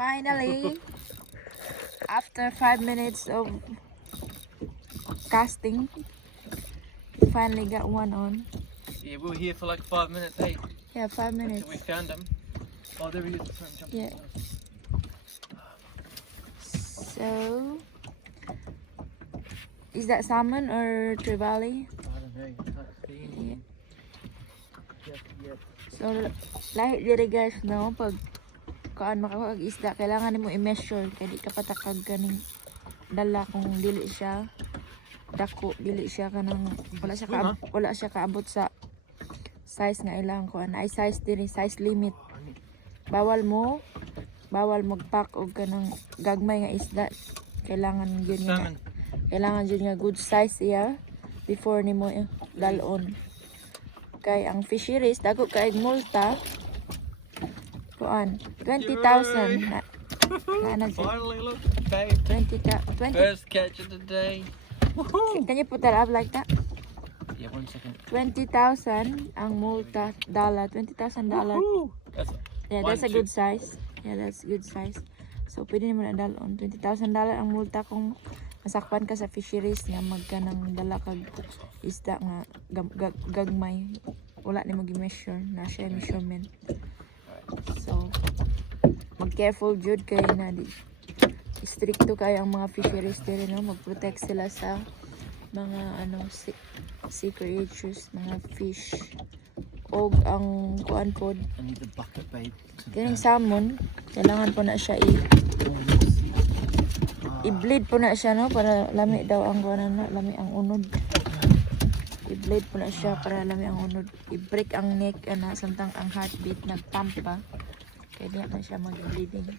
Finally, after 5 minutes of casting, finally got one on. Yeah, we were here for like 5 minutes, hey? Yeah, 5 minutes. Until we found him. Oh, there he is. Yeah. So, is that salmon or trevally? I don't know, you can't see Yeah. him. Yep. So, lahi diri guys, no? Pag kaan makakag isda, kailangan mo i-measure. Kaya di ka patakag kaning dala kung dili siya dako, dili siya kanang wala siya kaabot sa size nga ilang ko. Ay size diri, size limit. Bawal magpack og kanang gagmay nga isda. Kailangan yun nga. Salmon. Kailangan yun nga good size iya before nimo dalon. Kay ang fisheries dago kay multa kuan 20,000 na Finally, look, babe. 20. First catch of the day. Woohoo! Can you put that up like that? Yeah, 1 second. 20,000 ang multa dollar. $20,000. Woohoo! Yeah, that's a good size. Yeah, that's good size. So pwede mo na dalon. $20,000 ang multa kung masakpan ka sa fisheries nga magkanang dala kag isda nga gagmay. Wala ni mo gi-measure na siya measurement. So mag-careful jud kay na di stricto kay ang mga fisheries diri, no, mag-protect sila sa mga sea creatures, mga fish og ang kuan pod. I need the bucket, babe. Kining salmon kailangan po na siya i-bleed po na siya, no, para lami daw ang kuan na, lami ang unod. I-bleed po na siya para lami ang unod. I-break ang neck ana samtang ang heartbeat nagpump pa. Kaya di na siya mag-bleeding.